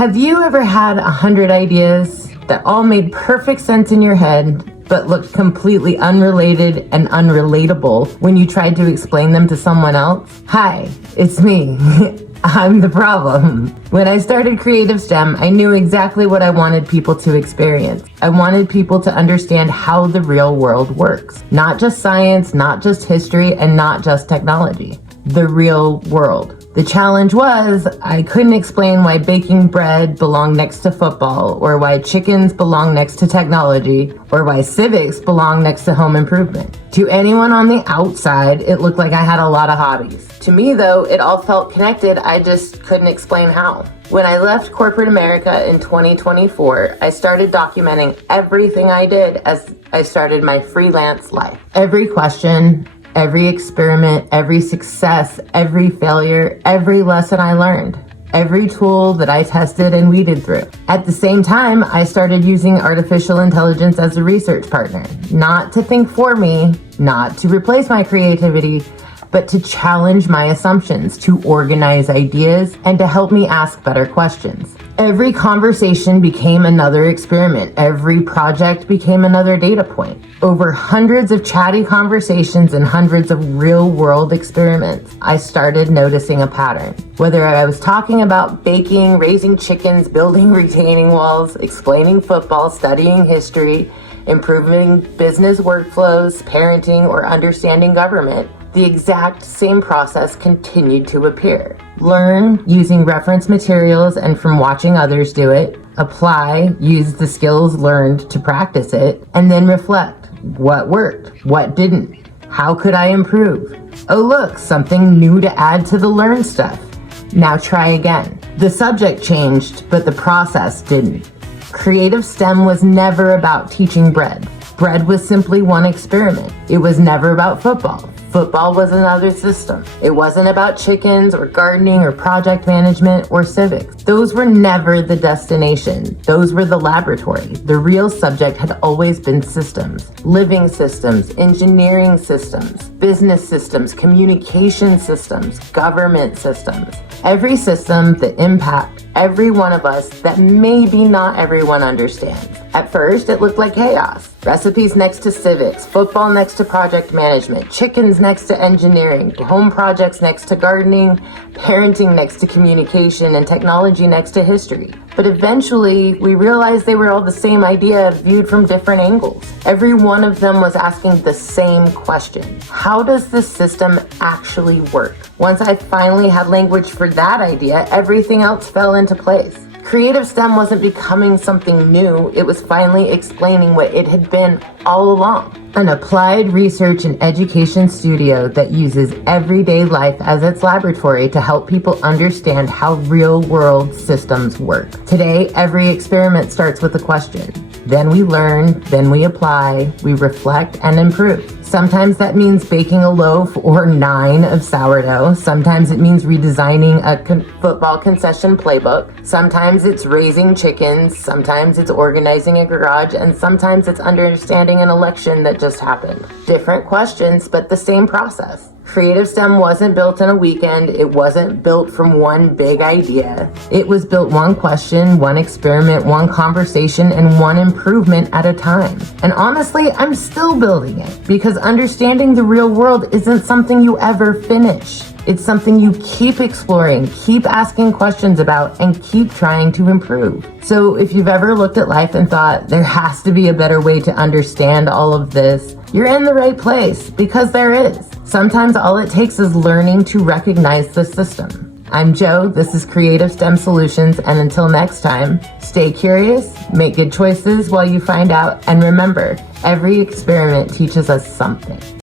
Have you ever had 100 ideas that all made perfect sense in your head, but looked completely unrelated and unrelatable when you tried to explain them to someone else? Hi, it's me. I'm the problem. When I started Creative STEM, I knew exactly what I wanted people to experience. I wanted people to understand how the real world works. Not just science, not just history, and not just technology. The real world. The challenge was, I couldn't explain why baking bread belonged next to football, or why chickens belong next to technology, or why civics belong next to home improvement. To anyone on the outside, it looked like I had a lot of hobbies. To me, though, it all felt connected. I just couldn't explain how. When I left corporate America in 2024, I started documenting everything I did as I started my freelance life. Every question, every experiment, every success, every failure, every lesson I learned, every tool that I tested and weeded through. At the same time, I started using artificial intelligence as a research partner, not to think for me, not to replace my creativity, but to challenge my assumptions, to organize ideas, and to help me ask better questions. Every conversation became another experiment. Every project became another data point. Over hundreds of chatty conversations and hundreds of real-world experiments, I started noticing a pattern. Whether I was talking about baking, raising chickens, building retaining walls, explaining football, studying history, improving business workflows, parenting, or understanding government, the exact same process continued to appear. Learn using reference materials and from watching others do it. Apply, use the skills learned to practice it, and then reflect. What worked? What didn't? How could I improve? Oh look, something new to add to the learn stuff. Now try again. The subject changed, but the process didn't. Creative STEM was never about teaching bread. Bread was simply one experiment. It was never about football. Football was another system. It wasn't about chickens or gardening or project management or civics. Those were never the destination. Those were the laboratory. The real subject had always been systems. Living systems, engineering systems, business systems, communication systems, government systems. Every system that impact every one of us that maybe not everyone understands. At first, it looked like chaos. Recipes next to civics, football next to project management, chickens next to engineering, home projects next to gardening, parenting next to communication, and technology next to history. But eventually, we realized they were all the same idea viewed from different angles. Every one of them was asking the same question. How does this system actually work? Once I finally had language for that idea, everything else fell into place. Creative STEM wasn't becoming something new, it was finally explaining what it had been all along. An applied research and education studio that uses everyday life as its laboratory to help people understand how real-world systems work. Today, every experiment starts with a question. Then we learn, then we apply, we reflect, and improve. Sometimes that means baking a loaf or 9 of sourdough. Sometimes it means redesigning a football concession playbook. Sometimes it's raising chickens. Sometimes it's organizing a garage. And sometimes it's understanding an election that just happened. Different questions, but the same process. Creative STEM wasn't built in a weekend. It wasn't built from one big idea. It was built one question, one experiment, one conversation, and one improvement at a time. And honestly, I'm still building it because understanding the real world isn't something you ever finish. It's something you keep exploring, keep asking questions about, and keep trying to improve. So if you've ever looked at life and thought, there has to be a better way to understand all of this, you're in the right place because there is. Sometimes all it takes is learning to recognize the system. I'm Joe, this is Creative STEM Solutions, and until next time, stay curious, make good choices while you find out, and remember, every experiment teaches us something.